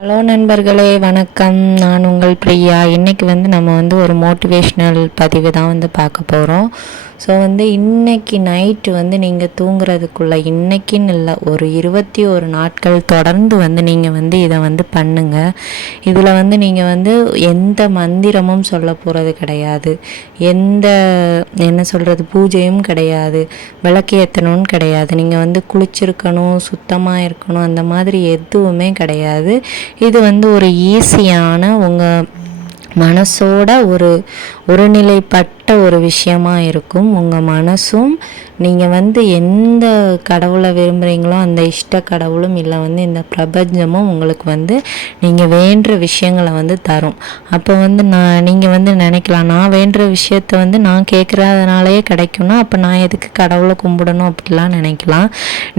Hello நண்பர்களே வணக்கம். நான் உங்கள் பிரியா. இன்றைக்கி வந்து நம்ம வந்து ஒரு மோட்டிவேஷ்னல் பதிவு தான் வந்து பார்க்க போகிறோம் ஸோ வந்து இன்னைக்கு நைட்டு வந்து நீங்கள் தூங்குறதுக்குள்ள இன்னைக்குன்னு இல்லை ஒரு இருபத்தி ஒரு நாட்கள் தொடர்ந்து வந்து நீங்கள் வந்து இதை வந்து பண்ணுங்கள் இதில் வந்து நீங்கள் வந்து எந்த மந்திரமும் சொல்ல போகிறது கிடையாது. எந்த என்ன சொல்கிறது பூஜையும் கிடையாது. விளக்கு ஏற்றணும்னு கிடையாது. நீங்கள் வந்து குளிச்சிருக்கணும் சுத்தமாக இருக்கணும் அந்த மாதிரி எதுவுமே கிடையாது. இது வந்து ஒரு ஈஸியான உங்கள் மனசோட ஒரு ஒருநிலைப்பட்ட ஒரு விஷயமா இருக்கும். உங்கள் மனசும் நீங்கள் வந்து எந்த கடவுளை விரும்புகிறீங்களோ அந்த இஷ்ட கடவுளும் இல்லை வந்து இந்த பிரபஞ்சமும் உங்களுக்கு வந்து நீங்கள் வேண்டுற விஷயங்களை வந்து தரும். அப்போ வந்து நான் நீங்கள் வந்து நினைக்கலாம் நான் வேண்டுற விஷயத்த வந்து நான் கேட்குறதுனாலயே கிடைக்கும்னா அப்போ நான் எதுக்கு கடவுளை கும்பிடணும் அப்படிலாம் நினைக்கலாம்.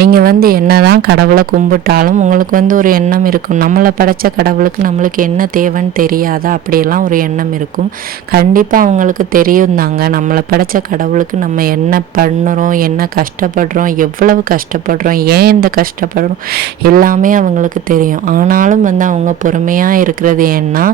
நீங்கள் வந்து என்ன தான் கடவுளை கும்பிட்டாலும் உங்களுக்கு வந்து ஒரு எண்ணம் இருக்கும். நம்மளை படைச்ச கடவுளுக்கு நம்மளுக்கு என்ன தேவைன்னு தெரியாதா? அப்படியெல்லாம் ஒரு எண்ணம் இருக்கும். கண்டிப்பாக அவங்களுக்கு தெரியும் தாங்க. நம்மளை படைச்ச கடவுளுக்கு நம்ம என்ன பண்ணுறோம் என்ன கஷ்டப்படுறோம் எவ்வளவு கஷ்டப்படுறோம் ஏன் இந்த கஷ்டப்படுறோம் எல்லாமே அவங்களுக்கு தெரியும். ஆனாலும் வந்து அவங்க பொறுமையாக இருக்கிறது ஏன்னா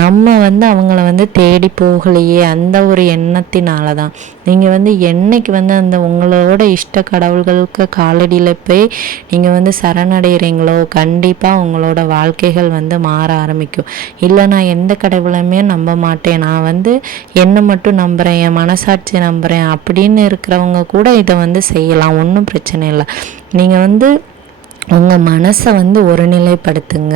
நம்ம வந்து அவங்கள வந்து தேடி போகலையே அந்த ஒரு எண்ணத்தினால தான். நீங்கள் வந்து என்னைக்கு வந்து அந்த உங்களோட இஷ்ட கடவுள்களுக்கு காலடியில் போய் நீங்கள் வந்து சரணடைகிறீங்களோ கண்டிப்பாக உங்களோட வாழ்க்கைகள் வந்து மாற ஆரம்பிக்கும். இல்லை நான் எந்த கடவுளையுமே நம்ப மாட்டேன். நான் வந்து என்னை மட்டும் நம்புகிறேன் என் மனசாட்சி நம்புகிறேன் அப்படின்னு இருக்கிறவங்க கூட இதை வந்து செய்யலாம். ஒன்றும் பிரச்சனை இல்லை. நீங்கள் வந்து உங்கள் மனசை வந்து ஒருநிலைப்படுத்துங்க.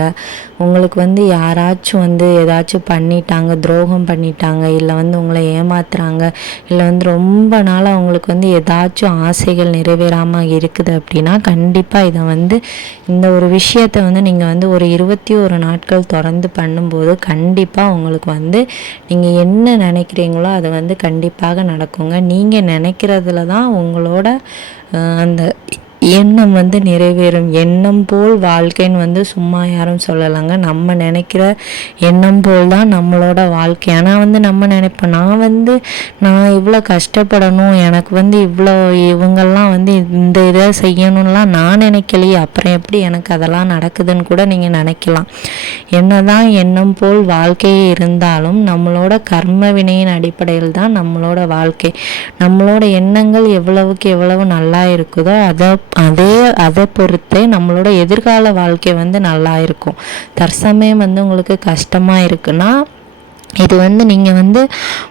உங்களுக்கு வந்து யாராச்சும் வந்து ஏதாச்சும் பண்ணிட்டாங்க துரோகம் பண்ணிட்டாங்க இல்லை வந்து உங்களை ஏமாத்துறாங்க இல்லை வந்து ரொம்ப நாளாக உங்களுக்கு வந்து ஏதாச்சும் ஆசைகள் நிறைவேறாமல் இருக்குது அப்படின்னா கண்டிப்பாக இதை வந்து இந்த ஒரு விஷயத்தை வந்து நீங்கள் வந்து ஒரு இருபத்தி ஒரு நாட்கள் தொடர்ந்து பண்ணும்போது கண்டிப்பாக உங்களுக்கு வந்து நீங்கள் என்ன நினைக்கிறீங்களோ அது வந்து கண்டிப்பாக நடக்குங்க. நீங்கள் நினைக்கிறதுல தான் உங்களோட அந்த எண்ணம் வந்து நிறைவேறும். எண்ணம் போல் வாழ்க்கைன்னு வந்து சும்மா யாரும் சொல்லலைங்க. நம்ம நினைக்கிற எண்ணம் போல் தான் நம்மளோட வாழ்க்கை. ஆனால் வந்து நம்ம நினைப்போம் நான் வந்து நான் இவ்வளோ கஷ்டப்படணும் எனக்கு வந்து இவ்வளோ இவங்கெல்லாம் வந்து இந்த இதை செய்யணும்லாம் நான் நினைக்கலையே அப்புறம் எப்படி எனக்கு அதெல்லாம் நடக்குதுன்னு கூட நீங்கள் நினைக்கலாம். என்ன தான் எண்ணம் போல் வாழ்க்கையே இருந்தாலும் நம்மளோட கர்ம வினையின் அடிப்படையில் தான் நம்மளோட வாழ்க்கை. நம்மளோட எண்ணங்கள் எவ்வளவுக்கு எவ்வளவு நல்லா இருக்குதோ அதை அதே அதை பொறுத்தே நம்மளோட எதிர்கால வாழ்க்கை வந்து நல்லா இருக்கும். தற்சமயம் வந்து உங்களுக்கு கஷ்டமாக இருக்குன்னா இது வந்து நீங்கள் வந்து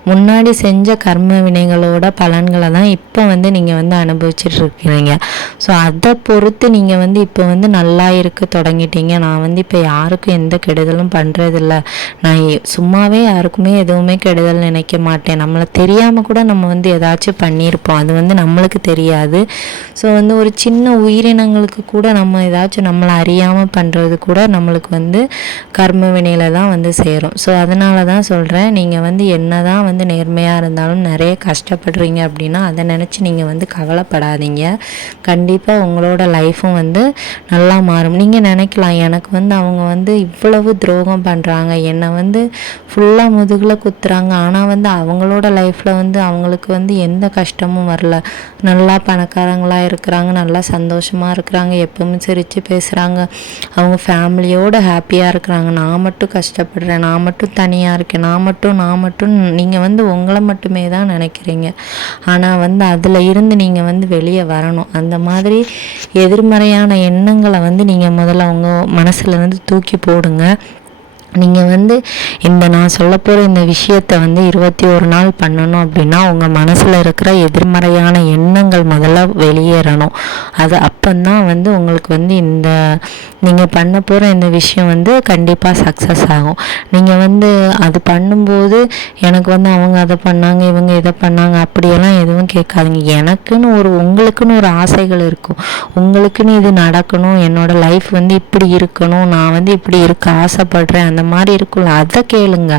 முன்னாடி செஞ்ச கர்ம வினைகளோட பலன்களை தான் இப்போ வந்து நீங்கள் வந்து அனுபவிச்சுட்டு இருக்கிறீங்க ஸோ அதை பொறுத்து நீங்கள் வந்து இப்போ வந்து நல்லா இருக்க தொடங்கிட்டீங்க. நான் வந்து இப்போ யாருக்கும் எந்த கெடுதலும் பண்ணுறதில்ல நான் சும்மாவே யாருக்குமே எதுவுமே கெடுதல் நினைக்க மாட்டேன். நம்மளை தெரியாமல் கூட நம்ம வந்து ஏதாச்சும் பண்ணியிருப்போம். அது வந்து நம்மளுக்கு தெரியாது. ஸோ வந்து ஒரு சின்ன உயிரினங்களுக்கு கூட நம்ம ஏதாச்சும் நம்மளை அறியாமல் பண்ணுறது கூட நம்மளுக்கு வந்து கர்ம வினையில தான் வந்து சேரும். ஸோ அதனால தான் சொல்கிறேன் நீங்கள் வந்து என்ன தான் வந்து நேர்மையாக இருந்தாலும் நிறைய கஷ்டப்படுறீங்க அப்படின்னா அதை நினச்சி நீங்கள் வந்து கவலைப்படாதீங்க. கண்டிப்பாக உங்களோட லைஃப்பும் வந்து நல்லா மாறும். நீங்கள் நினைக்கலாம் எனக்கு வந்து அவங்க வந்து இவ்வளவு துரோகம் பண்ணுறாங்க என்னை வந்து ஃபுல்லாக முதுகில் குத்துறாங்க. ஆனால் வந்து அவங்களோட லைஃப்பில் வந்து அவங்களுக்கு வந்து எந்த கஷ்டமும் வரல. நல்லா பணக்காரங்களாக இருக்கிறாங்க நல்லா சந்தோஷமாக இருக்கிறாங்க எப்பவுமே சிரித்து பேசுகிறாங்க அவங்க ஃபேமிலியோடு ஹாப்பியாக இருக்கிறாங்க. நான் மட்டும் கஷ்டப்படுறேன். நான் மட்டும் தனியாக இருக்கேன். நான் மட்டும் நான் மட்டும் நீங்கள் வந்து உங்களை மட்டுமே தான் நினைக்கிறீங்க. ஆனால் வந்து அதில் இருந்து நீங்கள் வந்து வெளியே வரணும். அந்த மாதிரி எதிர்மறையான எண்ணங்களை வந்து நீங்கள் முதல்ல உங்கள் மனசுல இருந்து தூக்கி போடுங்க. நீங்கள் வந்து இந்த நான் சொல்ல போகிற இந்த விஷயத்தை வந்து இருபத்தி ஒரு நாள் பண்ணணும் அப்படின்னா உங்கள் மனசில் இருக்கிற எதிர்மறையான எண்ணங்கள் முதல்ல வெளியேறணும். அது அப்போந்தான் வந்து உங்களுக்கு வந்து இந்த நீங்கள் பண்ண போகிற இந்த விஷயம் வந்து கண்டிப்பாக சக்ஸஸ் ஆகும். நீங்கள் வந்து அது பண்ணும்போது எனக்கு வந்து அவங்க அதை பண்ணாங்க இவங்க இதை பண்ணாங்க அப்படியெல்லாம் எதுவும் கேட்காதீங்க. எனக்குன்னு ஒரு உங்களுக்குன்னு ஒரு ஆசைகள் இருக்கும். உங்களுக்குன்னு இது நடக்கணும். என்னோடய லைஃப் வந்து இப்படி இருக்கணும். நான் வந்து இப்படி இருக்க ஆசைப்படுறேன். அந்த மாதிரி இருக்கும்ல அதை கேளுங்க.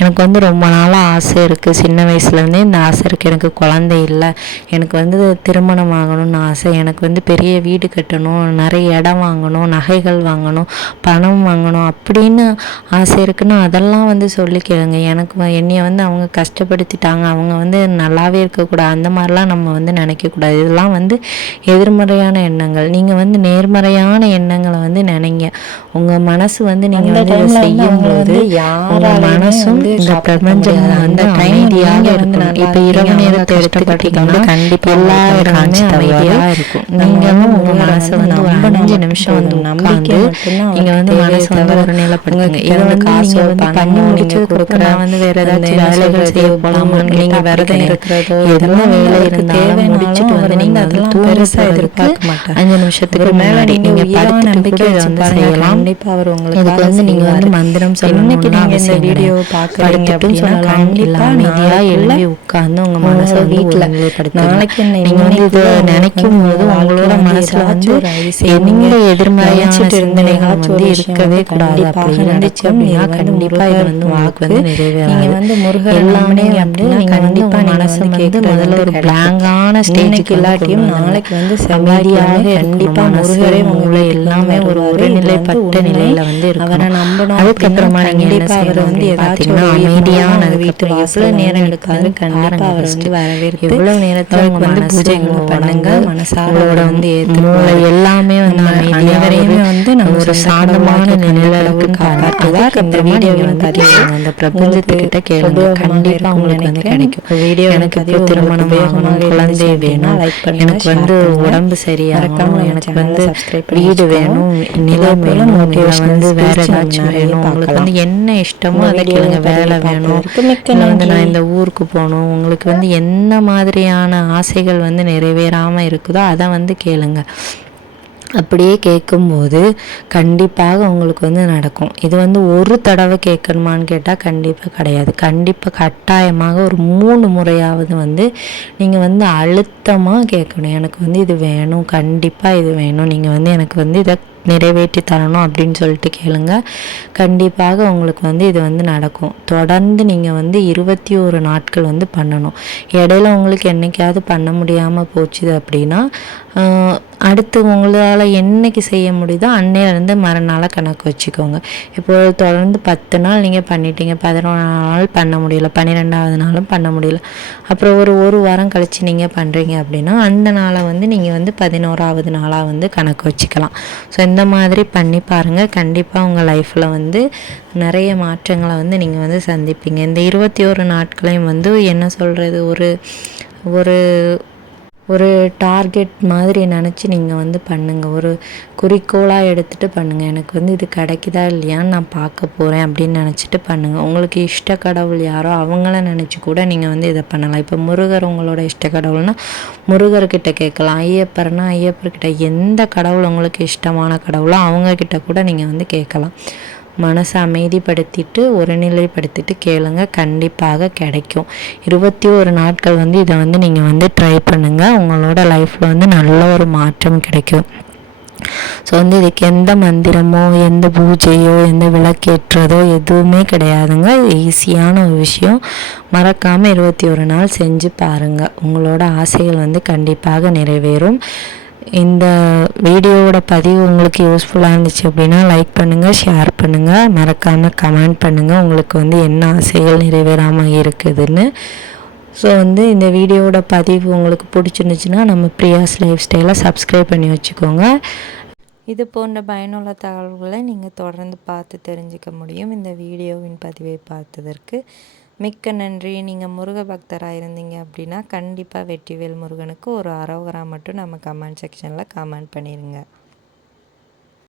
எனக்கு வந்து ரொம்ப நாளாக ஆசை இருக்குது சின்ன வயசுலேருந்தே இந்த ஆசை இருக்குது எனக்கு குழந்தை இல்லை. எனக்கு வந்து திருமணம் ஆகணும்னு ஆசை. எனக்கு வந்து பெரிய வீடு கட்டணும் நிறைய இடம் வாங்கணும் நகைகள் வாங்கணும் பணம் வாங்கணும் அப்படின்னு ஆசை இருக்குன்னா அதெல்லாம் வந்து சொல்லி கேளுங்க. எனக்கு என்னைய வந்து அவங்க கஷ்டப்படுத்திட்டாங்க. அவங்க வந்து நல்லாவே இருக்கக்கூடாது. அந்த மாதிரிலாம் நம்ம வந்து நினைக்கக்கூடாது. இதெல்லாம் வந்து எதிர்மறையான எண்ணங்கள். நீங்கள் வந்து நேர்மறையான எண்ணங்களை வந்து நினைங்க. உங்கள் மனசு வந்து நீங்கள் வந்து வந்து செய்யும் போது மனசும் இந்த பிரபஞ்சம் அந்த அமைதியாக நீங்க இருக்கணும் இப்போ இரவு நேரத்தை எடுத்துக்கிட்டிங்கன்னா கண்டிப்பா எல்லா உங்களுக்கு தருவாரு. அமைதியாக இருக்கும் நீங்களும் முருகரை மனசை வந்து ஒரு அஞ்சு நிமிஷம் வந்து. நம்பிக்கை நீங்கள் வந்து மனசை வந்து ஒரு நிலைப்படுத்துங்க இதை வந்து காசோ, வந்து பண்ணி நீங்க முடிச்சதுக்கு கொடுக்குற வந்து வேற ஏதாச்சும் வேலைகள் செய்ய போகலாமான்னு நீங்க விரதம் இருக்கிறதோ, இதெல்லாம் வேலை இருந்தாலும் முடிச்சுட்டு வந்து வந்து அதெல்லாம் பெருசா எதிர்பார்க்க மாட்டார். அஞ்சு நிமிஷத்துக்கு மேல நீங்க படுத்துட்டு நம்பிக்கை வந்து. செய்யலாம் கண்டிப்பா அவர் உங்களுக்காக இதுக்கு வந்து நீங்க வந்து. மந்திரம் சொல்லணும்னா அவசியம் வீடியோ படுத்துட்டும் சொல்லலாம் இல்ல கண்டிப்பா அமைதியா நாளைக்குள்ள எழுதி உட்கார்ந்து உங்க உங்க மனசை ஒருநிலைப்படுத்துங்க. நாளைக்கு என்ன நீங்க வந்து இதை நினைக்கும் போது உங்களோட மனசுல வந்து எந்த நீங்க எதிர்மறையான சிந்தனைகள் வந்து இருக்கவே கூடாது கண்டிப்பாக அப்படி இருந்துச்சு. அப்படின்னா இது வந்து கண்டிப்பா இது வந்து உங்களுக்கு வந்து வாக்கு. நிறைவேறாது நீங்க வந்து முருகரை எல்லாமே அப்படின்னா நீங்க வந்து கண்டிப்பா உங்க நீங்க மனசை வந்து முதல்ல ஒரு. பிளாங்கான ஸ்டேஜுக்கு இல்லாட்டியும் நாளைக்கு வந்து அமைதியாக செவ்வாய்க்கிழமை கண்டிப்பா கண்டிப்பா முருகரே முருகரே உங்க மூளை வீட்டுக்கு எல்லாமே ஒரு ஒருநிலைப்பட்ட. நிலையில வந்து அவரை நம்பணும் அதுக்கப்புறமா நீங்க என்ன அவர் வந்து ஏதாச்சும் அமைதியான வீட்டு வாசல்ல நேரம் எடுக்காது. கண்டிப்பா. வந்து வரவேற்று எவ்வளவு நேரத்துல வந்து பூஜைகளை பண்ணுங்க. உடம்பு, மனசார உங்களோட வந்து மூளை. எல்லாமே வந்து அனைவரையுமே வந்து நம்ம ஒரு சொந்த சாந்தமான கடவுளாகிய நிலையில கடவுள் இருக்குன்னு காப்பாற்றுவார். இந்த அதுக்கப்புறமா வீடியோ வந்து கேளுங்க. அந்த பிரபஞ்சத்துக்கிட்ட கேளுங்க கண்டிப்பா உங்களுக்கு வந்து. கிடைக்கும் வீடியோ எனக்கு இப்போ திருமணம் ஆகணும் குழந்தை வேணும் எனக்கு வந்து. உடம்பு சரியாகணும் எனக்கு வந்து வீடு. வேணும் நிலம் motivational வந்து வேற ஏதாச்சும் வேணும் உங்களுக்கு வந்து. என்ன இஷ்டமோ அதை கேளுங்க. வேலை வேணும். வந்து நான். இந்த ஊருக்கு போகணும். உங்களுக்கு வந்து என்ன மாதிரியான ஆசைகள் வந்து நிறைவேறாமல் இருக்குதோ அதை வந்து கேளுங்க. அப்படியே கேட்கும்போது கண்டிப்பாக உங்களுக்கு வந்து நடக்கும். இது வந்து ஒரு தடவை கேட்கணுமான்னு கேட்டால் கண்டிப்பாக கிடையாது. கண்டிப்பாக கட்டாயமாக ஒரு மூணு முறையாவது வந்து நீங்கள் வந்து அழுத்தமாக கேட்கணும். எனக்கு வந்து இது வேணும். கண்டிப்பாக இது வேணும். நீங்கள் வந்து எனக்கு வந்து இதை நிறைவேற்றி தரணும் அப்படின்னு சொல்லிட்டு கேளுங்க. கண்டிப்பாக உங்களுக்கு வந்து இது வந்து நடக்கும். தொடர்ந்து நீங்கள் வந்து இருபத்தி ஒரு நாட்கள் வந்து பண்ணணும். இடையில உங்களுக்கு என்னைக்காவது பண்ண முடியாமல் போச்சுது அப்படின்னா அடுத்து உங்களால் என்னைக்கு செய்ய முடியுதோ அன்னையிலேருந்து மறுநாளாக கணக்கு வச்சுக்கோங்க. இப்போ தொடர்ந்து பத்து நாள் நீங்கள் பண்ணிட்டீங்க. பதினொன்று நாள் பண்ண முடியல. பன்னிரெண்டாவது நாளும் பண்ண முடியல. அப்புறம் ஒரு ஒரு வாரம் கழித்து நீங்கள் பண்ணுறீங்க அப்படின்னா அந்த நாளை வந்து நீங்கள் வந்து பதினோராவது நாளாக வந்து கணக்கு வச்சுக்கலாம். ஸோ இந்த மாதிரி பண்ணி பாருங்கள் கண்டிப்பாக உங்கள் லைஃப்பில் வந்து நிறைய மாற்றங்களை வந்து நீங்கள் வந்து சந்திப்பீங்க. இந்த இருபத்தி ஒரு நாட்களையும் வந்து என்ன சொல்கிறது ஒரு ஒரு ஒரு டார்கெட் மாதிரி நினச்சி நீங்கள் வந்து பண்ணுங்கள் ஒரு குறிக்கோளாக எடுத்துகிட்டு பண்ணுங்கள் எனக்கு வந்து இது கிடைக்குதா இல்லையான்னு நான் பார்க்க போகிறேன் அப்படின்னு நினச்சிட்டு பண்ணுங்கள் உங்களுக்கு இஷ்ட கடவுள் யாரோ அவங்கள நினச்சி கூட நீங்கள் வந்து இதை பண்ணலாம். இப்போ முருகர் உங்களோட இஷ்ட கடவுள்னா முருகர்கிட்ட கேட்கலாம். ஐயப்பர்னா ஐயப்பர்கிட்ட எந்த கடவுள் உங்களுக்கு இஷ்டமான கடவுளோ அவங்கக்கிட்ட கூட நீங்கள் வந்து கேட்கலாம். மனசை அமைதிப்படுத்திட்டு ஒருநிலைப்படுத்திட்டு கேளுங்க. கண்டிப்பாக கிடைக்கும். இருபத்தி ஒரு நாட்கள் வந்து இதை வந்து நீங்கள் வந்து ட்ரை பண்ணுங்கள் உங்களோட லைஃப்பில் வந்து நல்ல ஒரு மாற்றம் கிடைக்கும். ஸோ வந்து இதுக்கு எந்த மந்திரமோ எந்த பூஜையோ எந்த விளக்கேற்றதோ எதுவுமே கிடையாதுங்க. ஈஸியான ஒரு விஷயம். மறக்காமல் இருபத்தி ஒரு நாள் செஞ்சு பாருங்கள் உங்களோட ஆசைகள் வந்து கண்டிப்பாக நிறைவேறும். இந்த வீடியோவோட பதிவு உங்களுக்கு யூஸ்ஃபுல்லாக இருந்துச்சு அப்படின்னா லைக் பண்ணுங்கள் ஷேர் பண்ணுங்கள் மறக்காமல் கமெண்ட் பண்ணுங்கள் உங்களுக்கு வந்து என்ன ஆசைகள் நிறைவேறாமல் இருக்குதுன்னு. ஸோ வந்து இந்த வீடியோவோட பதிவு உங்களுக்கு பிடிச்சிருந்துச்சுன்னா நம்ம பிரியாஸ் லைஃப் ஸ்டைலை சப்ஸ்கிரைப் பண்ணி வச்சுக்கோங்க. இது போன்ற பயனுள்ள தகவல்களை நீங்கள் தொடர்ந்து பார்த்து தெரிஞ்சுக்க முடியும். இந்த வீடியோவின் பதிவை பார்த்ததற்கு மிக்க நன்றி. நீங்கள் முருக பக்தராக இருந்தீங்க அப்படின்னா கண்டிப்பாக வெற்றிவேல் முருகனுக்கு ஒரு அரோகரா மட்டும் நம்ம கமெண்ட் செக்ஷனில் கமெண்ட் பண்ணிடுங்க